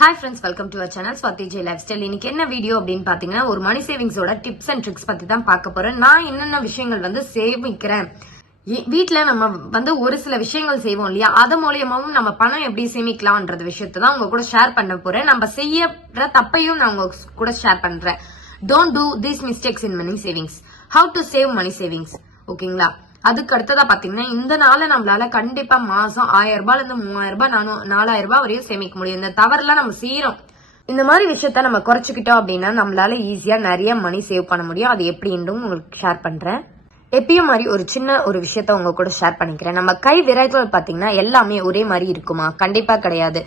Hi friends welcome to our channel Swathi J lifestyle இன்னைக்கு என்ன video அப்படின்னு பாத்தீங்கன்னா ஒரு மணி சேவிங்ஸோட டிப்ஸ் அண்ட் ட்ரிக்ஸ் பத்தி தான் பார்க்க போறேன். நான் என்னென்ன விஷயங்கள் வந்து சேமிக்கிறேன்? வீட்டில் நம்ம வந்து ஒரு சில விஷயங்கள் செய்வோம் இல்லையா? அது மூலியமாவும் நம்ம பணம் எப்படி சேமிக்கலாம்ன்றது விஷயத்தை தான் உங்க கூட ஷேர் பண்ண போறேன். நம்ம செய்யற தப்பையும் நான் உங்க கூட ஷேர் பண்றேன். Don't do these mistakes in money savings how to save money savings ஓகேங்களா அதுக்கு அடுத்ததா பாத்தீங்கன்னா இந்த நாள நம்மளால கண்டிப்பா மாசம் ஆயிரம் ரூபாய்ல இருந்து மூவாயிரம் ரூபாய் நானூ- நாலாயிரம் ரூபாய் வரையும் சேமிக்க முடியும். இந்த தவறுலாம் நம்ம செய்யறோம் இந்த மாதிரி விஷயத்த நம்ம குறைச்சிக்கிட்டோம் அப்படின்னா நம்மளால ஈஸியா நிறைய மணி சேவ் பண்ண முடியும். அது எப்படின்றும் உங்களுக்கு ஷேர் பண்றேன். எப்பயும் மாதிரி ஒரு சின்ன ஒரு விஷயத்த உங்க கூட ஷேர் பண்ணிக்கிறேன். நம்ம கை விரல்கள் பாத்தீங்கன்னா எல்லாமே ஒரே மாதிரி இருக்குமா? கண்டிப்பா கிடையாது.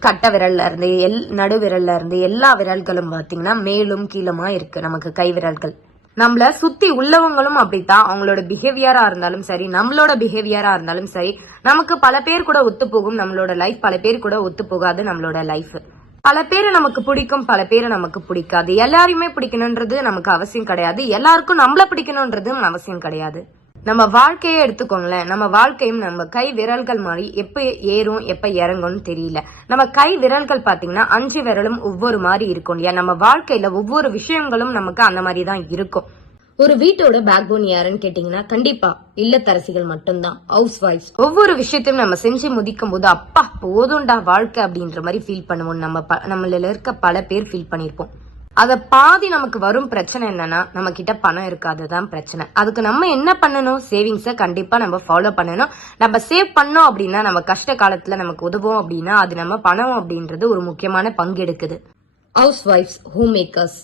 கட்டை விரல்ல இருந்து எல் நடு விரல்ல இருந்து எல்லா விரல்களும் பாத்தீங்கன்னா மேலும் கீழுமா இருக்கு நமக்கு கை விரல்கள். நம்மள சுத்தி உள்ளவங்களும் அப்படித்தான். அவங்களோட பிஹேவியரா இருந்தாலும் சரி நம்மளோட பிஹேவியரா இருந்தாலும் சரி நமக்கு பல பேர் கூட ஒத்து போகும். நம்மளோட லைஃப் பல பேர் கூட ஒத்து போகாது நம்மளோட லைஃப் பல பேரை நமக்கு பிடிக்கும் பல பேரை நமக்கு பிடிக்காது. எல்லாரையுமே பிடிக்கணுன்றது நமக்கு அவசியம் கிடையாது. எல்லாருக்கும் நம்மள பிடிக்கணுன்றதும் அவசியம் கிடையாது. நம்ம வாழ்க்கையே எடுத்துக்கோங்களேன். நம்ம வாழ்க்கையும் நம்ம கை விரல்கள் மாதிரி எப்ப ஏறும் எப்ப இறங்கும்னு தெரியல. நம்ம கை விரல்கள் பாத்தீங்கன்னா அஞ்சு விரலும் ஒவ்வொரு மாதிரி இருக்கும் இல்லையா? நம்ம வாழ்க்கையில ஒவ்வொரு விஷயங்களும் நமக்கு அந்த மாதிரி தான் இருக்கும். ஒரு வீட்டோட பேக் போன் யாருன்னு கேட்டீங்கன்னா கண்டிப்பா இல்லத்தரசிகள் மட்டும்தான். ஹவுஸ் ஒய்ஃப்ஸ் ஒவ்வொரு விஷயத்தையும் நம்ம செஞ்சு முதிக்கும் போது அப்பா போதும்டா வாழ்க்கை அப்படின்ற மாதிரி ஃபீல் பண்ணுவோம் நம்ம நம்மள இருக்க பல பேர் ஃபீல் பண்ணிருப்போம். அத பாதி நமக்கு வரும் பிரச்சனை என்னன்னா நம்ம கிட்ட பணம் இருக்காதுதான் பிரச்சனை. அதுக்கு நம்ம என்ன பண்ணணும்? சேவிங்ஸ கண்டிப்பா நம்ம ஃபாலோ பண்ணணும். நம்ம சேவ் பண்ணோம் அப்படின்னா நம்ம கஷ்ட காலத்துல நமக்கு உதவும் அப்படின்னா அது நம்ம பணம் அப்படின்றது ஒரு முக்கியமான பங்கு எடுக்குது house wives home makers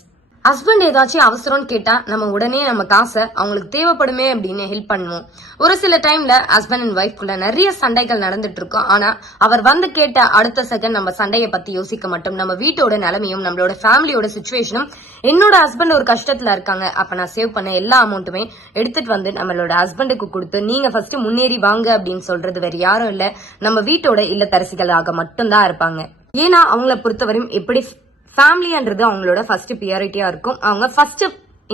husband ஏதாச்சும் அவசரம்னு கேட்டா நம்ம உடனே நம்ம காசை அவங்களுக்கு தேவைப்படுமே அப்படின்னு ஹெல்ப் பண்ணுவோம். ஒரு சில டைம்ல ஹஸ்பண்ட் அண்ட் ஒய்ஃப்குள்ள நிறைய சண்டைகள் நடந்துட்டு இருக்கும். ஆனா அவர் வந்து கேட்ட அடுத்த செகண்ட் நம்ம சண்டையை பத்தி யோசிக்க மாட்டோம். நம்ம வீட்டோட நிலைமையும் நம்மளோட ஃபேமிலியோட சுச்சுவேஷனும் என்னோட ஹஸ்பண்ட் ஒரு கஷ்டத்துல இருக்காங்க. அப்ப நான் சேவ் பண்ண எல்லா அமௌண்ட்டுமே எடுத்துட்டு வந்து நம்மளோட ஹஸ்பண்டுக்கு கொடுத்து நீங்க ஃபர்ஸ்ட் முன்னேறி வாங்க அப்படின்னு சொல்றது வேற யாரும் இல்ல. நம்ம வீட்டோட இல்லத்தரசிகளாக மட்டும்தான் இருப்பாங்க. ஏன்னா அவங்கள பொறுத்தவரையும் எப்படி ஃபேமிலின்றது அவங்களோட ஃபர்ஸ்ட் பியாரிட்டியா இருக்கும். அவங்க ஃபர்ஸ்ட்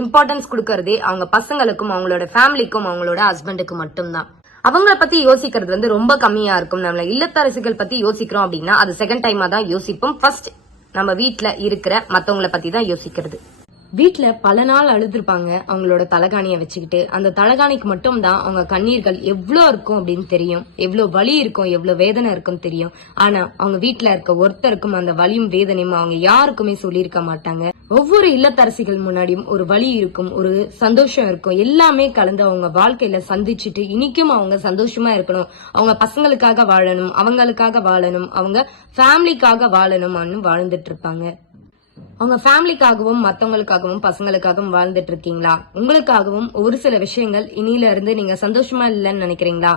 இம்பார்ட்டன்ஸ் கொடுக்கறதே அவங்க பசங்களுக்கும் அவங்களோட ஃபேமிலிக்கும் அவங்களோட ஹஸ்பண்டுக்கு மட்டும்தான். அவங்கள பத்தி யோசிக்கிறது வந்து ரொம்ப கம்மியா இருக்கும். நம்மள இல்லத்தரசிகள் பத்தி யோசிக்கிறோம் அப்படின்னா அது செகண்ட் டைமா தான் யோசிப்போம். ஃபர்ஸ்ட் நம்ம வீட்டுல இருக்கிற மத்தவங்களை பத்தி தான் யோசிக்கிறது. வீட்டில் பல நாள் அழுதுருப்பாங்க அவங்களோட தலைகாணியை வச்சுக்கிட்டு. அந்த தலகாணிக்கு மட்டும் தான் அவங்க கண்ணீர்கள் எவ்வளோ இருக்கும் அப்படின்னு தெரியும். எவ்வளோ வலி இருக்கும் எவ்வளோ வேதனை இருக்கும் தெரியும். ஆனால் அவங்க வீட்டில் இருக்க ஒருத்தருக்கும் அந்த வலியும் வேதனையும் அவங்க யாருக்குமே சொல்லியிருக்க மாட்டாங்க. ஒவ்வொரு இல்லத்தரசிகள் முன்னாடியும் ஒரு வலி இருக்கும் ஒரு சந்தோஷம் இருக்கும். எல்லாமே கலந்து அவங்க வாழ்க்கையில சந்திச்சுட்டு இன்னைக்கும் அவங்க சந்தோஷமா இருக்கணும். அவங்க பசங்களுக்காக வாழணும் அவங்களுக்காக வாழணும் அவங்க ஃபேமிலிக்காக வாழணும்னு வாழ்ந்துட்டு இருப்பாங்க. அவங்க ஃபேமிலிக்காகவும் மத்தவங்களுக்காகவும் பசங்களுக்காகவும் வாழ்ந்துட்டு இருக்கீங்களா உங்களுக்காகவும் ஒரு சில விஷயங்கள் இனியில இருந்து நீங்க சந்தோஷமா இல்லைன்னு நினைக்கிறீங்களா?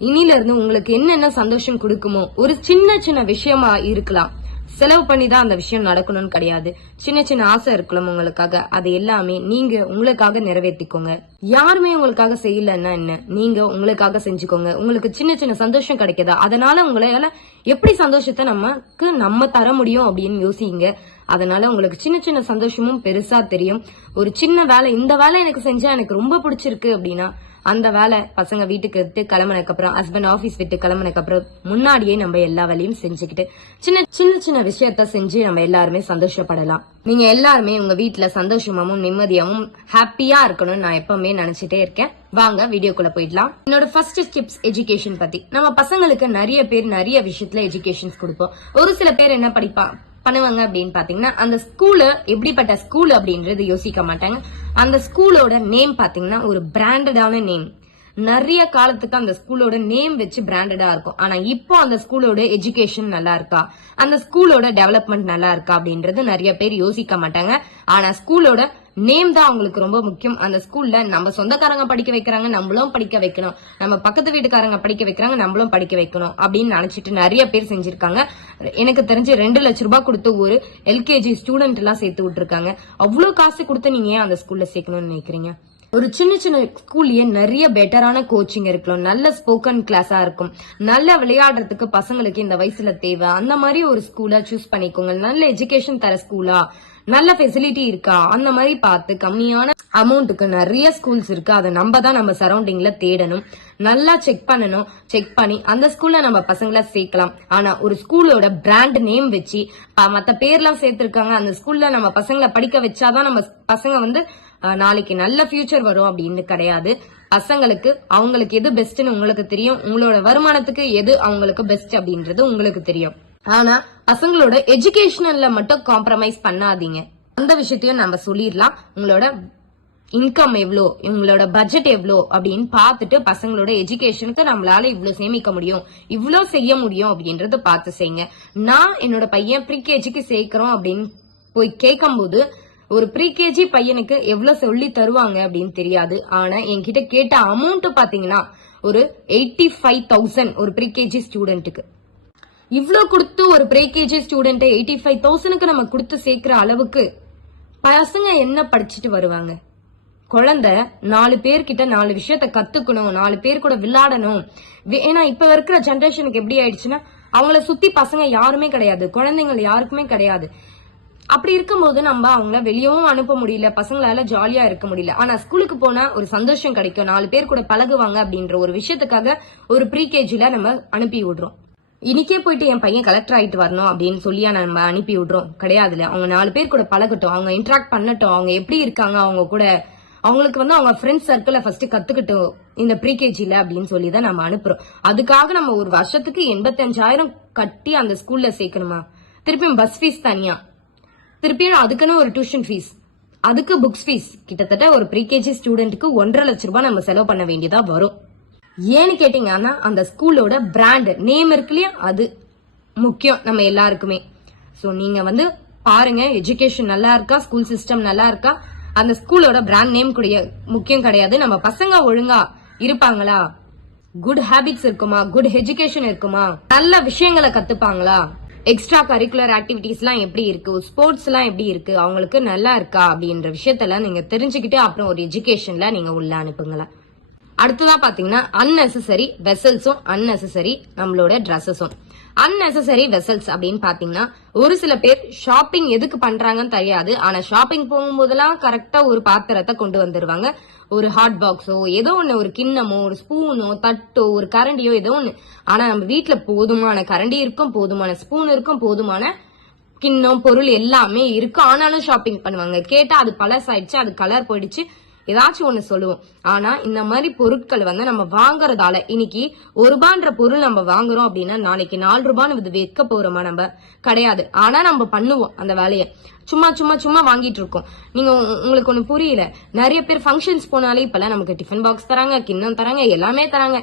இனியில இருந்து உங்களுக்கு என்னென்ன சந்தோஷம் கொடுக்குமோ ஒரு சின்ன சின்ன விஷயமா இருக்கலாம். செலவு பண்ணி தான் அந்த விஷயம் நடக்கணும்னு கிடையாது. சின்ன சின்ன ஆசை இருக்கலாம் உங்களுக்காக. அது எல்லாமே நீங்க உங்களுக்காக நிறைவேற்றிக்கோங்க யாருமே உங்களுக்காக செய்யலன்னா என்ன? நீங்க உங்களுக்காக செஞ்சுக்கோங்க. உங்களுக்கு சின்ன சின்ன சந்தோஷம் கிடைக்குதா? அதனால உங்களால எப்படி சந்தோஷத்தை நமக்கு நம்ம தர முடியும் அப்படின்னு யோசிங்க. அதனால உங்களுக்கு சின்ன சின்ன சந்தோஷமும் பெருசா தெரியும். ஒரு சின்ன வேலை இந்த வேலை எனக்கு செஞ்சா எனக்கு ரொம்ப பிடிச்சிருக்கு அப்படின்னா அந்த வேலை பசங்க வீட்டுக்கு எடுத்து கிளம்புனதுக்கு அப்புறம் ஹஸ்பண்ட் ஆஃபீஸ் விட்டு கிளம்புனதுக்கு அப்புறம் முன்னாடியே நம்ம எல்லா வேலையும் செஞ்சுக்கிட்டு சின்ன சின்ன சின்ன விஷயத்த செஞ்சு நம்ம எல்லாருமே சந்தோஷப்படலாம். நீங்க எல்லாருமே உங்க வீட்டுல சந்தோஷமாவும் நிம்மதியாவும் ஹாப்பியா இருக்கணும்னு நான் எப்பவுமே நினைச்சிட்டே இருக்கேன். வாங்க வீடியோக்குள்ள போயிடலாம். என்னோட ஃபர்ஸ்ட் டிப்ஸ் எஜுகேஷன் பத்தி. நம்ம பசங்களுக்கு நிறைய பேர் நிறைய விஷயத்துல எஜுகேஷன்ஸ் கொடுப்போம். ஒரு சில பேர் என்ன படிப்பான் பண்ணுவாங்க அப்படின்னு பாத்தீங்கன்னா அந்த ஸ்கூலு எப்படிப்பட்ட ஸ்கூல் அப்படின்றது யோசிக்க மாட்டாங்க. அந்த ஸ்கூலோட நேம் பாத்தீங்கன்னா ஒரு பிராண்டடான நேம் நிறைய காலத்துக்கு அந்த ஸ்கூலோட நேம் வச்சு பிராண்டடா இருக்கும். ஆனா இப்போ அந்த ஸ்கூலோட எஜுகேஷன் நல்லா இருக்கா? அந்த ஸ்கூலோட டெவலப்மெண்ட் நல்லா இருக்கா அப்படின்றது நிறைய பேர் யோசிக்க மாட்டாங்க. ஆனா ஸ்கூலோட நேம் தான் அவங்களுக்கு ரொம்ப முக்கியம். அந்த ஸ்கூல்ல நம்ம சொந்தக்காரங்க படிக்க வைக்கிறாங்க நம்மளும் படிக்க வைக்கணும். நம்ம பக்கத்து வீட்டுக்காரங்க படிக்க வைக்கிறாங்க நம்மளும் படிக்க வைக்கணும் அப்படின்னு நினைச்சிட்டு நிறைய பேர் செஞ்சிருக்காங்க. எனக்கு தெரிஞ்சு ரெண்டு லட்ச ரூபாய் கொடுத்து ஒரு எல்கேஜி ஸ்டூடெண்ட் எல்லாம் சேர்த்து விட்டுருக்காங்க. அவ்வளவு காசு கொடுத்து நீங்க ஏன் அந்த ஸ்கூல்ல சேர்க்கணும்னு நினைக்கிறீங்க? ஒரு சின்ன சின்ன ஸ்கூல்லயே நிறைய பெட்டரான கோச்சிங் இருக்கலாம். நல்ல ஸ்போக்கன் கிளாஸா இருக்கும். நல்ல விளையாடுறதுக்கு பசங்களுக்கு இந்த வயசுல தேவை. அந்த மாதிரி ஒரு ஸ்கூலா சூஸ் பண்ணிக்கோங்க. நல்ல எஜுகேஷன் தர ஸ்கூலா நல்ல ஃபெசிலிட்டி இருக்கா? அந்த மாதிரி பார்த்து கம்மியான அமௌண்ட்டுக்கு நிறைய ஸ்கூல்ஸ் இருக்கு. அதை நம்ம தான் நம்ம சரௌண்டிங்ல தேடணும். நல்லா செக் பண்ணணும். செக் பண்ணி அந்த ஸ்கூல்ல நம்ம பசங்களை சேர்க்கலாம். ஆனா ஒரு ஸ்கூலோட பிராண்ட் நேம் வச்சு மற்ற பேர்லாம் சேர்த்திருக்காங்க. அந்த ஸ்கூல்ல நம்ம பசங்களை படிக்க வச்சாதான் நம்ம பசங்க வந்து நாளைக்கு நல்ல ஃபியூச்சர் வரும் அப்படின்னு கிடையாது. பசங்களுக்கு அவங்களுக்கு எது பெஸ்ட்னு உங்களுக்கு தெரியும். உங்களோட வருமானத்துக்கு எது அவங்களுக்கு பெஸ்ட் அப்படின்றது உங்களுக்கு தெரியும். ஆனா பசங்களோட எஜுகேஷனல்ல மட்டும் காம்ப்ரமைஸ் பண்ணாதீங்க. அந்த விஷயத்தையும் நம்ம சொல்லிடலாம். உங்களோட இன்கம் எவ்வளோ உங்களோட பட்ஜெட் எவ்வளோ அப்படின்னு பார்த்துட்டு பசங்களோட எஜுகேஷனுக்கு நம்மளால இவ்வளோ சேமிக்க முடியும் இவ்வளோ செய்ய முடியும் அப்படின்றத பார்த்து செய்யுங்க. நான் என்னோட பையன் ப்ரீகேஜிக்கு சேர்க்கிறோம் அப்படின்னு போய் கேட்கும்போது ஒரு ப்ரீகேஜி பையனுக்கு எவ்வளவு சொல்லி தருவாங்க அப்படின்னு தெரியாது. ஆனா என்கிட்ட கேட்ட அமௌண்ட் பாத்தீங்கன்னா ஒரு எயிட்டி ஃபைவ் தௌசண்ட் ஒரு ப்ரீகேஜி ஸ்டூடெண்ட்டுக்கு இவ்வளோ கொடுத்து ஒரு ப்ரீகேஜி ஸ்டூடெண்ட்டை எயிட்டி ஃபைவ் தௌசண்ட்க்கு நம்ம கொடுத்து சேர்க்குற அளவுக்கு பசங்க என்ன படிச்சுட்டு வருவாங்க? குழந்தை நாலு பேர்கிட்ட நாலு விஷயத்த கத்துக்கணும் நாலு பேர் கூட விளையாடணும். வே- ஏன்னா இப்ப இருக்கிற ஜென்ரேஷனுக்கு எப்படி ஆயிடுச்சுன்னா அவங்கள சுத்தி பசங்க யாருமே கிடையாது. குழந்தைங்க யாருக்குமே கிடையாது. அப்படி இருக்கும்போது நம்ம அவங்கள வெளியவும் அனுப்ப முடியல பசங்களால ஜாலியா இருக்க முடியல. ஆனா ஸ்கூலுக்கு போனா ஒரு சந்தோஷம் கிடைக்கும். நாலு பேர் கூட பழகுவாங்க அப்படின்ற ஒரு விஷயத்துக்காக ஒரு ப்ரீகேஜில நம்ம அனுப்பி விடுறோம். இன்னைக்கே போயிட்டு என் பையன் கலெக்டர் ஆகிட்டு வரணும் அப்படின்னு சொல்லியா நம்ம அனுப்பி விடுறோம். கிடையாதுல அவங்க நாலு பேர் கூட பழகட்டும். அவங்க இன்ட்ராக்ட் பண்ணட்டும். அவங்க எப்படி இருக்காங்க அவங்க கூட? அவங்களுக்கு வந்து அவங்க ஃப்ரெண்ட்ஸ் சர்க்கிள ஃபர்ஸ்ட் கத்துக்கிட்டோம். இந்த ப்ரீகேஜில அப்படின்னு சொல்லி தான் நம்ம அனுப்புறோம். அதுக்காக நம்ம ஒரு வருஷத்துக்கு எண்பத்தஞ்சாயிரம் கட்டி அந்த ஸ்கூல்ல சேர்க்கணுமா? திருப்பியும் பஸ் ஃபீஸ் தனியா? திருப்பியும் அதுக்குன்னு ஒரு டியூஷன் ஃபீஸ் அதுக்கு புக்ஸ் ஃபீஸ் கிட்டத்தட்ட ஒரு ப்ரீகேஜி ஸ்டூடெண்ட்டுக்கு ஒன்றரை லட்ச ரூபாய் நம்ம செலவு பண்ண வேண்டியதா வரும். ஏன்னு கேட்டீங்கன்னா அந்த ஸ்கூலோட பிராண்ட் நேம் இருக்கு இல்லையா? அது முக்கியம் நம்ம எல்லாருக்குமே. ஸோ நீங்க வந்து பாருங்க எஜுகேஷன் நல்லா இருக்கா? ஸ்கூல் சிஸ்டம் நல்லா இருக்கா? அந்த ஸ்கூலோட பிராண்ட் நேம் கூடிய முக்கியம் கிடையாது. நம்ம பசங்க ஒழுங்கா இருப்பாங்களா? குட் ஹேபிட்ஸ் இருக்குமா? குட் எஜுகேஷன் இருக்குமா? நல்ல விஷயங்களை கத்துப்பாங்களா? எக்ஸ்ட்ரா கரிக்குலர் ஆக்டிவிட்டிஸ்லாம் எப்படி இருக்கு? ஸ்போர்ட்ஸ் எல்லாம் எப்படி இருக்கு? அவங்களுக்கு நல்லா இருக்கா? அப்படின்ற விஷயத்தெல்லாம் நீங்க தெரிஞ்சுக்கிட்டு அப்புறம் ஒரு எஜுகேஷன்ல நீங்க உள்ள அனுப்புங்களா அடுத்ததா பாத்தீங்கன்னா அன்னெசசரி வெசல்ஸும் அன்னெசசரி நம்மளோட ட்ரெஸ்ஸஸும் அன்னெசசரி வெசல்ஸ் அப்படின்னு பாத்தீங்கன்னா ஒரு சில பேர் ஷாப்பிங் எதுக்கு பண்றாங்கன்னு தெரியாது. ஆனா ஷாப்பிங் போகும்போதெல்லாம் கரெக்டா ஒரு பாத்திரத்தை கொண்டு வந்துருவாங்க. ஒரு ஹாட் பாக்ஸோ ஏதோ ஒன்று ஒரு கிண்ணமோ ஒரு ஸ்பூனோ தட்டோ ஒரு கரண்டியோ ஏதோ ஒன்று ஆனா நம்ம வீட்டில் போதுமான கரண்டி இருக்கும் போதுமான ஸ்பூன் இருக்கும் போதுமான கிண்ணம் பொருள் எல்லாமே இருக்கு. ஆனாலும் ஷாப்பிங் பண்ணுவாங்க. கேட்டா அது பழசாயிடுச்சு அது கலர் போயிடுச்சு. ஏதாச்சும் ஒண்ணு சொல்லுவோம். ஆனா இந்த மாதிரி பொருட்கள் வந்து நம்ம வாங்குறதால இன்னைக்கு ஒரு ரூபான்ற பொருள் நம்ம வாங்குறோம் அப்படின்னா நாளைக்கு நாலு ரூபான்னு இது விற்க போறோமா நம்ம? கிடையாது. ஆனா நம்ம பண்ணுவோம் அந்த வேலையை. சும்மா சும்மா சும்மா வாங்கிட்டு இருக்கோம். நீங்க உங்களுக்கு ஒண்ணு புரியல. நிறைய பேர் ஃபங்க்ஷன்ஸ் போனாலே இப்பெல்லாம் நமக்கு டிஃபன் பாக்ஸ் தராங்க கிண்ணம் தராங்க எல்லாமே தராங்க.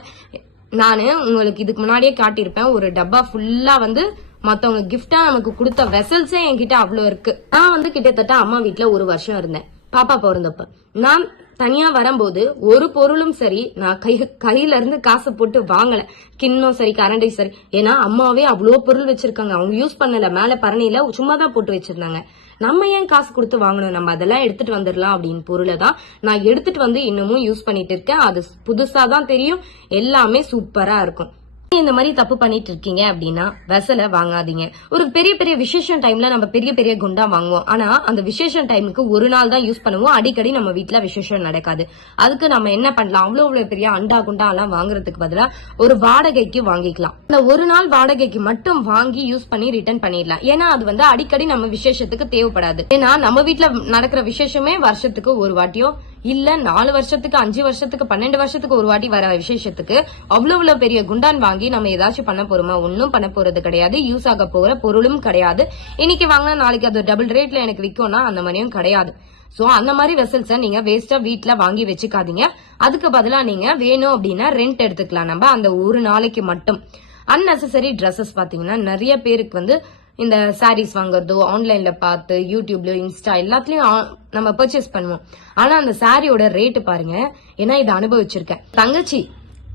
நானு உங்களுக்கு இதுக்கு முன்னாடியே காட்டியிருப்பேன். ஒரு டப்பா ஃபுல்லா வந்து மத்தவங்க கிஃப்டா நமக்கு கொடுத்த வெசல்ஸே என்கிட்ட அவ்வளோ இருக்கு. நான் வந்து கிட்டத்தட்ட அம்மா வீட்டுல ஒரு வருஷம் இருந்தேன். பாப்பா பிறந்தப்ப. நான் தனியா வரும்போது ஒரு பொருளும் சரி நான் கை கையில இருந்து காசு போட்டு வாங்கல. கிண்ணம் சரி கரண்டி சரி. ஏன்னா அம்மாவே அவ்வளோ பொருள் வச்சிருக்காங்க. அவங்க யூஸ் பண்ணல. மேல பரணியில சும்மா தான் போட்டு வச்சிருந்தாங்க. நம்ம ஏன் காசு கொடுத்து வாங்கணும்? நம்ம அதெல்லாம் எடுத்துட்டு வந்துடலாம் அப்படின்னு பொருளை தான் நான் எடுத்துட்டு வந்து இன்னமும் யூஸ் பண்ணிட்டு இருக்கேன். அது புதுசா தான் தெரியும். எல்லாமே சூப்பரா இருக்கும். இந்த மாதிரி தப்பு பண்ணிட்டு இருக்கீங்க அப்படின்னா வெசல வாங்காதீங்க. ஒரு பெரிய பெரிய விசேஷம் டைம்ல நம்ம பெரிய பெரிய குண்டா வாங்குவோம். ஆனா அந்த விசேஷம் டைமுக்கு ஒரு நாள் தான் யூஸ் பண்ணுவோம். அடிக்கடி நம்ம வீட்டுல விசேஷம் நடக்காது. அதுக்கு நம்ம என்ன பண்ணலாம்? அவ்வளவு அவ்வளவு பெரிய அண்டா குண்டா எல்லாம் வாங்குறதுக்கு பதிலா ஒரு வாடகைக்கு வாங்கிக்கலாம். இந்த ஒரு நாள் வாடகைக்கு மட்டும் வாங்கி யூஸ் பண்ணி ரிட்டர்ன் பண்ணிடலாம். ஏன்னா அது வந்து அடிக்கடி நம்ம விசேஷத்துக்கு தேவைப்படாது. ஏன்னா நம்ம வீட்டுல நடக்கிற விசேஷமே வருஷத்துக்கு ஒரு வாட்டியோ இல்ல நாலு வருஷத்துக்கு அஞ்சு வருஷத்துக்கு பன்னெண்டு வருஷத்துக்கு ஒரு வாட்டி வர விசேஷத்துக்கு அவ்வளவு அவ்வளவு பெரிய குண்டான் வாங்கி நம்ம ஏதாச்சும் பண்ண போறோமா? ஒன்னும் பண்ண போறது கிடையாது. யூஸ் ஆக போற பொருளும் கிடையாது. இன்னைக்கு வாங்கினா நாளைக்கு அது டபுள் ரேட்ல எனக்கு விற்கும்னா அந்த மாதிரியும் கிடையாது. சோ அந்த மாதிரி வெசல்ஸ நீங்க வேஸ்டா வீட்டுல வாங்கி வச்சுக்காதீங்க. அதுக்கு பதிலா நீங்க வேணும் அப்படின்னா ரெண்ட் எடுத்துக்கலாம். நம்ம அந்த ஒரு நாளைக்கு மட்டும். Unnecessary ட்ரெஸ்ஸஸ் பாத்தீங்கன்னா நிறைய பேருக்கு வந்து இந்த சாரீஸ் வாங்குறதோ ஆன்லைன்ல பார்த்து யூடியூப்ல இன்ஸ்டா எல்லாத்துலயும் நம்ம பர்ச்சேஸ் பண்ணுவோம். ஆனா அந்த சாரியோட ரேட்டு பாருங்க ஏன்னா இதை அனுபவிச்சிருக்கேன். தங்கச்சி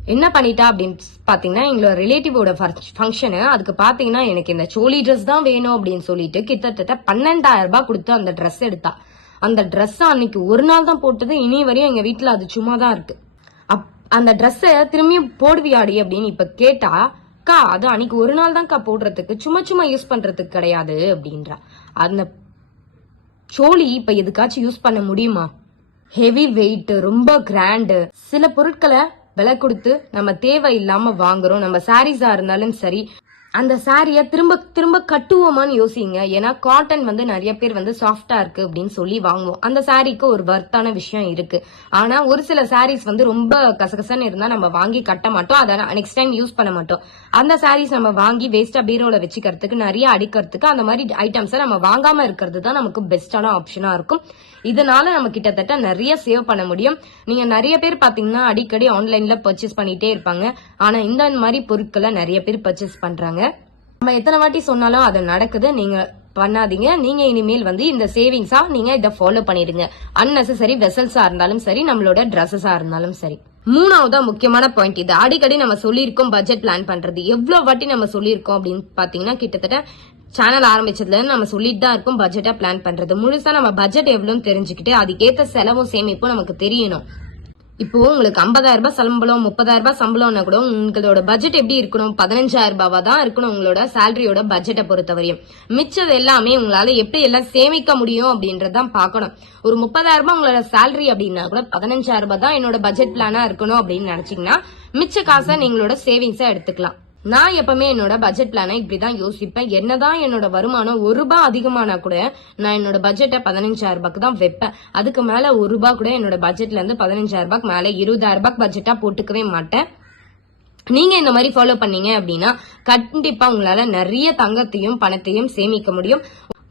என்ன பண்ணிட்டா அப்படின்னு பாத்தீங்கன்னா எங்களோட ரிலேட்டிவோட ஃபங்க்ஷனு அதுக்கு பாத்தீங்கன்னா எனக்கு இந்த சோலி ட்ரெஸ் தான் வேணும் அப்படின்னு சொல்லிட்டு கிட்டத்தட்ட பன்னெண்டாயிரம் ரூபாய் கொடுத்து அந்த ட்ரெஸ் எடுத்தா. அந்த ட்ரெஸ் அன்னைக்கு ஒரு நாள் தான் போட்டது இனி வரையும் எங்க வீட்டுல அது சும்மா தான் இருக்கு. அப்- அந்த ட்ரெஸ்ஸை திரும்பியும் போடுவியாடி அப்படின்னு இப்ப கேட்டா அக்கா அது அன்னைக்கு ஒரு நாள் தான்க்கா போடுறதுக்கு சும்மா சும்மா யூஸ் பண்றதுக்கு கிடையாது அப்படின்றா. அந்த சோழி இப்ப எதுக்காச்சும் யூஸ் பண்ண முடியுமா? ஹெவி வெயிட் ரொம்ப கிராண்டு சில பொருட்களை விலை கொடுத்து நம்ம தேவை இல்லாம வாங்குறோம். நம்ம சாரீஸா இருந்தாலும் சரி அந்த சாரியை திரும்ப திரும்ப கட்டுவோமான்னு யோசிங்க. ஏன்னா காட்டன் வந்து நிறைய பேர் வந்து சாஃப்டா இருக்கு அப்படின்னு சொல்லி வாங்குவோம். அந்த சாரிக்கு ஒரு வர்த்தான விஷயம் இருக்கு. ஆனா ஒரு சில சாரீஸ் வந்து ரொம்ப கசகசன்னு இருந்தா நம்ம வாங்கி கட்ட மாட்டோம். அதை நெக்ஸ்ட் டைம் யூஸ் பண்ண மாட்டோம். அந்த சாரீஸ் நம்ம வாங்கி வேஸ்டா பீரோல வச்சுக்கிறதுக்கு நிறைய அடிக்கிறதுக்கு அந்த மாதிரி ஐட்டம்ஸை நம்ம வாங்காம இருக்கிறது தான் நமக்கு பெஸ்டான ஆப்ஷனா இருக்கும். இதனால நம்ம கிட்டத்தட்ட நிறைய சேவ் பண்ண முடியும். நீங்க நிறைய பேர் பாத்தீங்கன்னா அடிக்கடி ஆன்லைன்ல பர்ச்சேஸ் பண்ணிட்டே இருப்பாங்க. ஆனா இந்த மாதிரி பொருட்களை நிறைய பேர் பர்ச்சேஸ் பண்றாங்க. நம்ம எத்தனை வாட்டி சொன்னாலும் அது நடக்குது. நீங்க பண்ணாதீங்க. நீங்க இனிமேல் வந்து இந்த சேவிங்ஸா நீங்க இதை ஃபாலோ பண்ணிடுங்க. அன்னெசரி வெசல்ஸா இருந்தாலும் சரி நம்மளோட ட்ரெஸ்ஸஸா இருந்தாலும் சரி. மூணாவதா முக்கியமான பாயிண்ட் இது. அடிக்கடி நம்ம சொல்லியிருக்கோம் பட்ஜெட் பிளான் பண்றது. எவ்வளவு வாட்டி நம்ம சொல்லியிருக்கோம் அப்படின்னு பாத்தீங்கன்னா கிட்டத்தட்ட சேனல் ஆரம்பிச்சதுலேருந்து நம்ம சொல்லிட்டு தான் இருக்கோம் பட்ஜெட்டாக பிளான் பண்ணுறது முழுசாக நம்ம பட்ஜெட் எவ்வளோன்னு தெரிஞ்சுக்கிட்டு அதுக்கேற்ற செலவும் சேமிப்பும் நமக்கு தெரியணும். இப்போ உங்களுக்கு 50000 ரூபாய் சம்பளம் முப்பதாயிரம் ரூபாய் சம்பளம்னா கூட உங்களோட பட்ஜெட் எப்படி இருக்கணும்? பதினஞ்சாயிரம் ரூபாவா தான் இருக்கணும் உங்களோட சேலரியோட பட்ஜெட்டை பொறுத்தவரையும். மிச்சது எல்லாமே உங்களால எப்படி எல்லாம் சேமிக்க முடியும் அப்படின்றதான் பார்க்கணும். ஒரு முப்பதாயிரம் ரூபாய் உங்களோட சேலரி அப்படின்னா கூட பதினஞ்சாயிரம் ரூபாய் தான் என்னோட பட்ஜெட் பிளானா இருக்கணும் அப்படின்னு நினைச்சீங்கன்னா மிச்ச காசை நீங்களோட சேவிங்ஸா எடுத்துக்கலாம். நான் எப்பவுமே என்னோட பட்ஜெட் பிளானை இப்படிதான் யோசிப்பேன். என்னதான் என்னோட வருமானம் ஒரு ரூபாய் அதிகமானா கூட நான் என்னோட பட்ஜெட்டை பதினஞ்சாயிரம் ரூபாய்க்கு தான் வைப்பேன். அதுக்கு மேல ஒரு ரூபாய் கூட என்னோட பட்ஜெட்ல இருந்து பதினஞ்சாயிரம் ரூபாய்க்கு மேல இருபதாயிரம் ரூபாய்க்கு பட்ஜெட்டா போட்டுக்கவே மாட்டேன். நீங்க இந்த மாதிரி ஃபாலோ பண்ணீங்க அப்படின்னா கண்டிப்பா உங்களால நிறைய தங்கத்தையும் பணத்தையும் சேமிக்க முடியும்.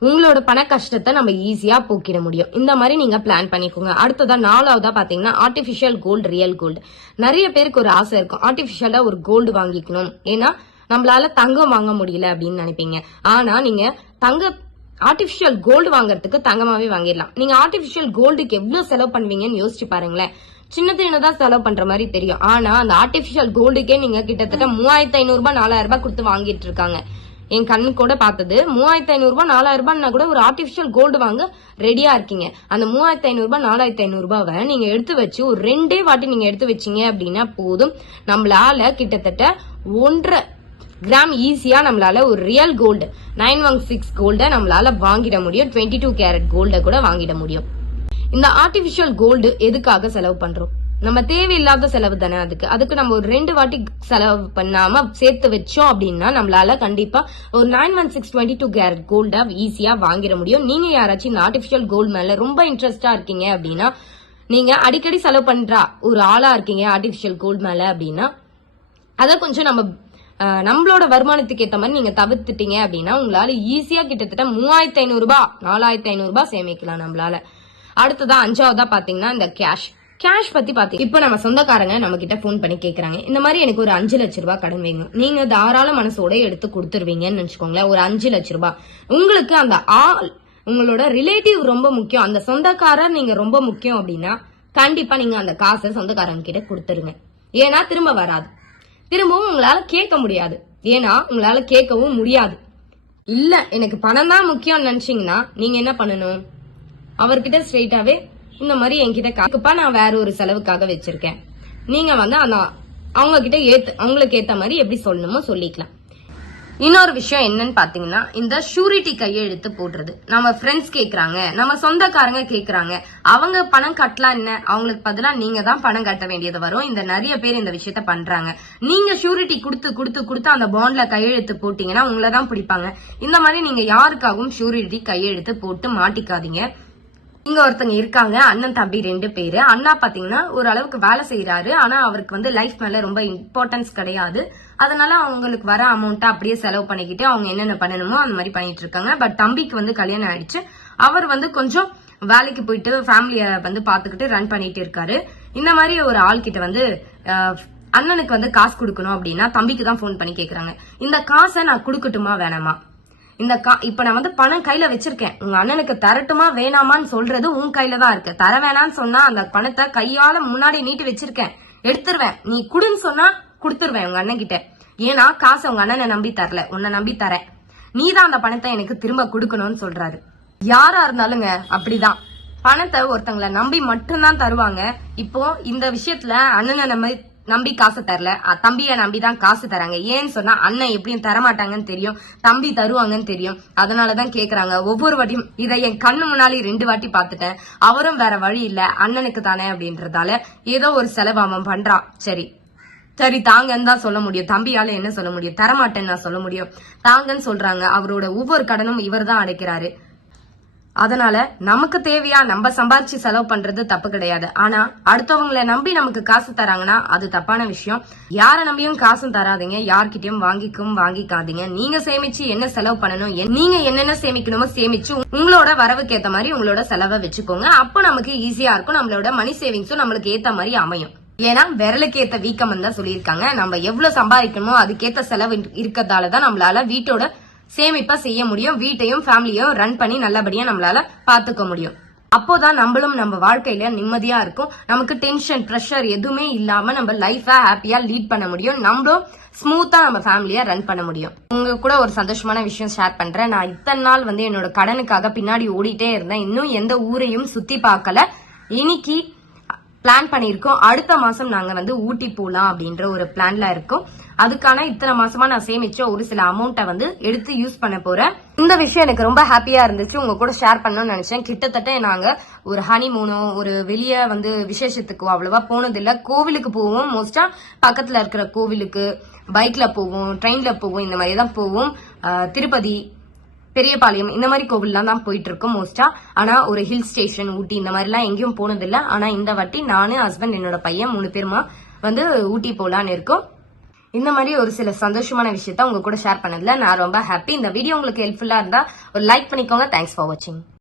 உங்களோட பண கஷ்டத்தை நம்ம ஈஸியா போக்கிட முடியும். இந்த மாதிரி நீங்க பிளான் பண்ணிக்கோங்க. அடுத்ததா நாலாவதா பாத்தீங்கன்னா ஆர்டிபிஷியல் கோல்டு ரியல் கோல்டு நிறைய பேருக்கு ஒரு ஆசை இருக்கும். ஆர்டிபிஷியலா ஒரு கோல்டு வாங்கிக்கணும். ஏன்னா நம்மளால தங்கம் வாங்க முடியல அப்படின்னு நினைப்பீங்க. ஆனா நீங்க தங்க ஆர்டிபிஷியல் கோல்டு வாங்குறதுக்கு தங்கமாவே வாங்கிடலாம். நீங்க ஆர்டிபிஷியல் கோல்டுக்கு எவ்வளவு செலவு பண்ணுவீங்கன்னு யோசிச்சு பாருங்களேன். சின்ன சின்னதான் செலவு பண்ற மாதிரி தெரியும். ஆனா அந்த ஆர்டிபிஷியல் கோல்டுக்கே நீங்க கிட்டத்தட்ட மூவாயிரத்தி ஐநூறு ரூபாய் நாலாயிரம் ரூபாய் கொடுத்து வாங்கிட்டு இருக்காங்க. என் கண்ணு கூட பார்த்தது. மூவாயிரத்தி ஐநூறு ரூபாய் நாலாயிரம் கூட ஒரு ஆர்டிபிஷியல் கோல்டு வாங்க ரெடியா இருக்கீங்க. அந்த மூவாயிரத்தி ஐநூறு ரூபாய் நாலாயிரத்தி ஐநூறு ரூபாவை நீங்க எடுத்து வச்சு ஒரு ரெண்டே வாட்டி நீங்க எடுத்து வச்சீங்க அப்படின்னா போதும். நம்மளால கிட்டத்தட்ட ஒன்றரை கிராம் ஈஸியா நம்மளால ஒரு real gold nine one six கோல்ட நம்மளால வாங்கிட முடியும். டுவெண்ட்டி டூ கேரட் கோல்ட கூட வாங்கிட முடியும். இந்த ஆர்டிபிஷியல் கோல்டு எதுக்காக செலவு பண்றோம்? நம்ம தேவையில்லாத செலவு தானே அதுக்கு. அதுக்கு நம்ம ஒரு ரெண்டு வாட்டி செலவு பண்ணாம சேர்த்து வச்சோம் அப்படின்னா நம்மளால கண்டிப்பா ஒரு nine one six twenty two carat கோல்டா ஈஸியா வாங்கிட முடியும். நீங்க யாராச்சும் இந்த ஆர்டிபிஷியல் கோல்டு மேல ரொம்ப இன்ட்ரெஸ்டா இருக்கீங்க அப்படின்னா நீங்க அடிக்கடி செலவு பண்ற ஒரு ஆளா இருக்கீங்க ஆர்டிபிஷியல் கோல்டு மேல அப்படின்னா அதை கொஞ்சம் நம்ம நம்மளோட வருமானத்துக்கு ஏத்த மாதிரி நீங்க தவிர்த்துட்டீங்க அப்படின்னா உங்களால ஈஸியா கிட்டத்தட்ட மூவாயிரத்தி ஐநூறு ரூபாய் நாலாயிரத்தி ஐநூறு ரூபாய் சேமிக்கலாம் நம்மளால. அடுத்ததா அஞ்சாவதா பாத்தீங்கன்னா இந்த கேஷ் கேஷ் பத்தி பாத்தி இப்போ நம்ம சொந்தக்காரங்க நம்ம கிட்ட ஃபோன் பண்ணி கேக்குறாங்க. இந்த மாதிரி எனக்கு ஒரு அஞ்சு லட்ச ரூபாய் கடன் வேணும். நீங்க தாராள மனசோட எடுத்து கொடுத்துருவீங்கன்னு நினைச்சுக்கோங்களேன். ஒரு அஞ்சு லட்ச ரூபாய். உங்களுக்கு அந்த ஆள் உங்களோட ரிலேட்டிவ் ரொம்ப முக்கியம். அந்த சொந்தக்காரர் நீங்க ரொம்ப முக்கியம் அப்படின்னா கண்டிப்பா நீங்க அந்த காசை சொந்தக்காரங்க கிட்ட கொடுத்துருங்க. ஏன்னா திரும்ப வராது. திரும்பவும் உங்களால கேட்க முடியாது. ஏன்னா உங்களால கேட்கவும் முடியாது. இல்ல எனக்கு பணம் தான் முக்கியம் நினைச்சீங்கன்னா நீங்க என்ன பண்ணணும்? அவர்கிட்ட ஸ்ட்ரெயிட்டாவே இந்த மாதிரி என்கிட்ட காக்குப்பா நான் வேற ஒரு செலவுக்காக வச்சிருக்கேன். நீங்க வந்து அந்த அவங்க கிட்ட ஏத்து அவங்களுக்கு ஏத்த மாதிரி எப்படி சொல்லணுமோ சொல்லிக்கலாம். இன்னொரு விஷயம் என்னன்னு பாத்தீங்கன்னா இந்த ஷூரிட்டி கையெழுத்து போடுறது. நம்ம ஃப்ரெண்ட்ஸ் கேக்குறாங்க நம்ம சொந்தக்காரங்க கேக்குறாங்க. அவங்க பணம் கட்டலாம் என்ன? அவங்களுக்கு பதிலா நீங்க தான் பணம் கட்ட வேண்டியது வரும். இந்த நிறைய பேர் இந்த விஷயத்த பண்றாங்க. நீங்க ஷூரிட்டி கொடுத்து கொடுத்து கொடுத்து அந்த பாண்ட்ல கையெழுத்து போட்டீங்கன்னா உங்களை தான் பிடிப்பாங்க. இந்த மாதிரி நீங்க யாருக்காகவும் ஷூரிட்டி கையெழுத்து போட்டு மாட்டிக்காதீங்க. இங்க ஒருத்தங்க இருக்காங்க அண்ணன் தம்பி ரெண்டு பேரு. அண்ணா பாத்தீங்கன்னா ஓரளவுக்கு வேலை செய்யறாரு ஆனா அவருக்கு வந்து லைஃப் மேல ரொம்ப இம்பார்ட்டன்ஸ் கிடையாது. அதனால அவங்களுக்கு வர அமௌண்ட்டை அப்படியே செலவு பண்ணிக்கிட்டு அவங்க என்னென்ன பண்ணணுமோ அந்த மாதிரி பண்ணிட்டு இருக்காங்க. பட் தம்பிக்கு வந்து கல்யாணம் ஆயிடுச்சு. அவர் வந்து கொஞ்சம் வேலைக்கு போயிட்டு ஃபேமிலிய வந்து பாத்துக்கிட்டு ரன் பண்ணிட்டு இருக்காரு. இந்த மாதிரி ஒரு ஆள் கிட்ட வந்து அண்ணனுக்கு வந்து காசு கொடுக்கணும் அப்படின்னா தம்பிக்கு தான் ஃபோன் பண்ணி கேக்குறாங்க. இந்த காசை நான் கொடுக்கட்டுமா வேணாமா? இந்த கா இப்ப நான் வந்து பணம் கையில வச்சிருக்கேன். உங்க அண்ணனுக்கு தரட்டுமா வேணாமான்னு சொல்றது உன் கையில தான் இருக்கு. தர வேணாம்னு சொன்னா அந்த பணத்தை கையால முன்னாடி நீட்டி வச்சிருக்கேன். எடுத்துருவேன். நீ குடுன்னு சொன்னா குடுத்துருவேன் உங்க அண்ணன் கிட்ட ஏன்னா காசு உங்க அண்ணனை நம்பி தரல. உன்னை நம்பி தரேன். நீ தான் அந்த பணத்தை எனக்கு திரும்ப கொடுக்கணும்னு சொல்றாரு. யாரா இருந்தாலுங்க அப்படிதான். பணத்தை ஒருத்தங்களை நம்பி மட்டும்தான் தருவாங்க. இப்போ இந்த விஷயத்துல அண்ணனை நம்பி நம்பி காசு தரல. தம்பியை நம்பி தான் காசு தராங்க. ஏன்னு சொன்னா அண்ணன் எப்படியும் தரமாட்டாங்கன்னு தெரியும். தம்பி தருவாங்கன்னு தெரியும். அதனாலதான் கேக்குறாங்க. ஒவ்வொரு வாட்டியும் இதை என் கண்ணு முன்னாடி ரெண்டு வாட்டி பார்த்துட்டேன். அவரும் வேற வழி இல்ல. அண்ணனுக்கு தானே அப்படின்றதால ஏதோ ஒரு செலவு அவன் பண்றான். சரி. சரி தாங்கன்னு தான் சொல்ல முடியும். தம்பியால என்ன சொல்ல முடியும்? தரமாட்டேன்னு நான் சொல்ல முடியும். தாங்கன்னு சொல்றாங்க. அவரோட ஒவ்வொரு கடனும் இவர் தான் அடைக்கிறாரு. அதனால நமக்கு தேவையா நம்ம சம்பாரிச்சு செலவு பண்றது தப்பு கிடையாது. ஆனா அடுத்தவங்களை நம்பி நமக்கு காசு தராங்கன்னா அது தப்பான விஷயம். யார நம்பியும் காசும் தராதீங்க. யார்கிட்டயும் வாங்கிக்கும் வாங்கிக்காதீங்க. நீங்க சேமிச்சு என்ன செலவு பண்ணணும் என்- நீங்க என்னென்ன சேமிக்கணுமோ சேமிச்சு உங்களோட வரவுக்கு ஏத்த மாதிரி உங்களோட செலவை வச்சுக்கோங்க. அப்போ நமக்கு ஈஸியா இருக்கும். நம்மளோட மணி சேவிங்ஸும் நம்மளுக்கு ஏத்த மாதிரி அமையும். ஏன்னா விரலுக்கு ஏத்த வீக்கம் தான் சொல்லியிருக்காங்க. நம்ம எவ்வளவு சம்பாதிக்கணுமோ அதுக்கேத்த செலவு இருக்கிறதால தான் நம்மளால வீட்டோட சேமிப்பா செய்ய முடியும் வீட்டையும் ஃபேமிலியும் ரன் பண்ணி நல்லபடியா நம்மளால பாத்துக்க முடியும். அப்போதான் நம்மளும் நம்ம வாழ்க்கையில நிம்மதியா இருக்கும். நமக்கு டென்ஷன் ப்ரெஷர் எதுவுமே இல்லாம நம்ம லைஃப ஹாப்பியா லீட் பண்ண முடியும். நம்மளும் ஸ்மூத்தா நம்ம ஃபேமிலியா ரன் பண்ண முடியும். உங்க கூட ஒரு சந்தோஷமான விஷயம் ஷேர் பண்றேன். நான் இத்தனை நாள் வந்து என்னோட கடனுக்காக பின்னாடி ஓடிட்டே இருந்தேன். இன்னும் எந்த ஊரையும் சுத்தி பார்க்கல. இன்னைக்கு பிளான் பண்ணியிருக்கோம். அடுத்த மாசம் நாங்க வந்து ஊட்டி போலாம் அப்படின்ற ஒரு பிளான்ல இருக்கோம். அதுக்கான இத்தனை மாசமா நான் சேமிச்ச ஒரு சில அமௌண்ட்டை வந்து எடுத்து யூஸ் பண்ண போறேன். இந்த விஷயம் எனக்கு ரொம்ப ஹாப்பியா இருந்துச்சு. உங்க கூட ஷேர் பண்ணணும்னு நினைச்சேன். கிட்டத்தட்ட நாங்க ஒரு ஹனி மூனோ ஒரு வெளியே வந்து விசேஷத்துக்கு அவ்வளவா போனதில்ல. கோவிலுக்கு போவோம். மோஸ்டா பக்கத்துல இருக்கிற கோவிலுக்கு பைக்ல போவோம் ட்ரெயின்ல போவோம் இந்த மாதிரி தான் போவோம் திருப்பதி பெரியபாளையம் இந்த மாதிரி கோவில்லாம் தான் போயிட்டு இருக்கோம் மோஸ்டா ஆனா ஒரு ஹில் ஸ்டேஷன் ஊட்டி இந்த மாதிரி எல்லாம் எங்கேயும் போனதில்ல. ஆனா இந்த வாட்டி நானு ஹஸ்பண்ட் என்னோட பையன் மூணு பேருமா வந்து ஊட்டி போலான்னு இருக்கோம். இந்த மாதிரி ஒரு சில சந்தோஷமான விஷயத்த உங்க கூட ஷேர் பண்ணதுல நான் ரொம்ப ஹாப்பி இந்த வீடியோ உங்களுக்கு ஹெல்ப்ஃபுல்லா இருந்தா ஒரு லைக் பண்ணிக்கோங்க. தேங்க்ஸ் ஃபார் வாட்சிங்